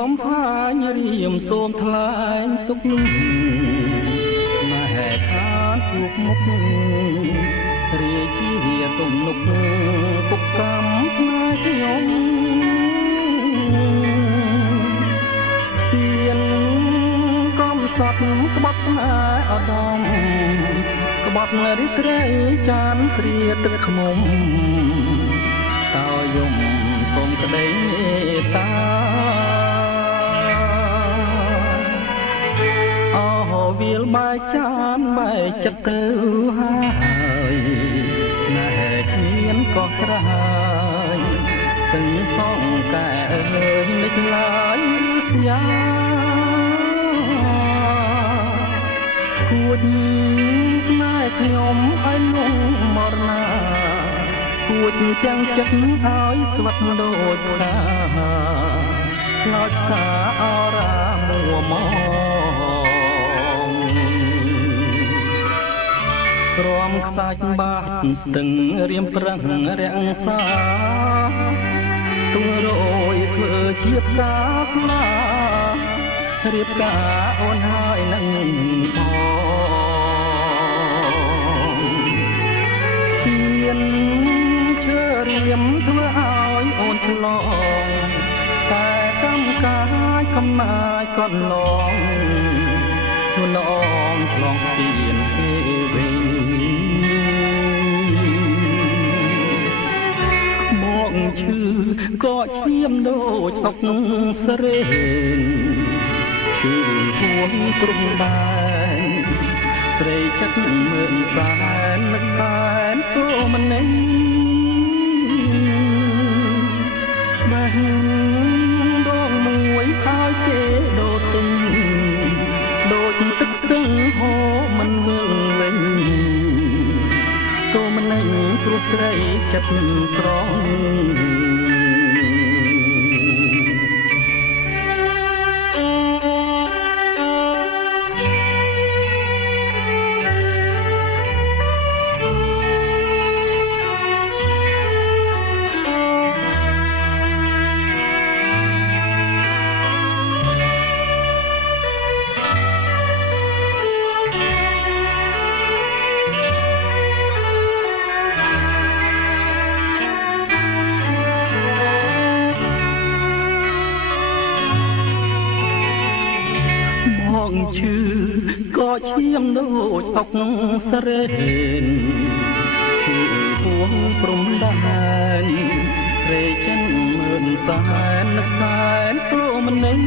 កំផាញរៀមសូមថ្លែងទុកនោះមហេថាជួបមុខរាជាទំនុកពុកកម្មផ្នែកខ្ញុំទៀនកំសត់ក្បត់ផ្នែកអដមក្បត់រិទ្ធរៃចានព្រាទឹកខ្មុំតើយំសូមក្តីមេត្តាអោវាលបែកចានបែកចិត្តទៅហើយណែគ្មានក៏ក្រហាយទាំងសងកែនឹកឡើយស្យាគួចណែខ្ញុំឲ្យលងមរណាគួចទាំងចិត្តឲ្យស្វិតដូចថាឆ្លោចថាអរាមួមកក្រមខ្សាច់បាត់ស្ទឹងរៀមប្រឹងរាំងសាទួរយធ្វើជាផ្កាស្លារៀបការអូនហើយនឹងទៀនឈើរៀមធ្វើឲ្យអូនឆ្លងតែកម្មកាយកំណាយក៏ឡងនួនអងឆ្លងទៀនទេវិញមកឈឺក៏ឈាមដូចអុកស្រេនឈឺហួងព្រំបែនស្រីចិត្តមើលសែននឹកសែនទូមិននេះបេះដងមួយឲ្យគេដូរទិញដូចទឹកស្ទឹងហូរមិនវិលវិញទូមិននេះព្រោះស្រីចិត្តស្រងឈឺក៏ឈាមដូចអុកស្រេនឈឺហួងព្រំដែនរេចិនមើលសែននឹកសែនព្រមនេះ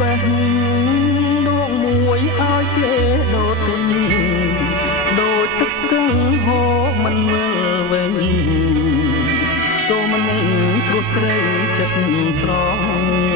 បេះដងមួយឲ្យគេដូរទិញដូចទឹកស្ទឹងហូរមិនមើលវិញទូមិនព្រោះស្រីចិត្តស្រង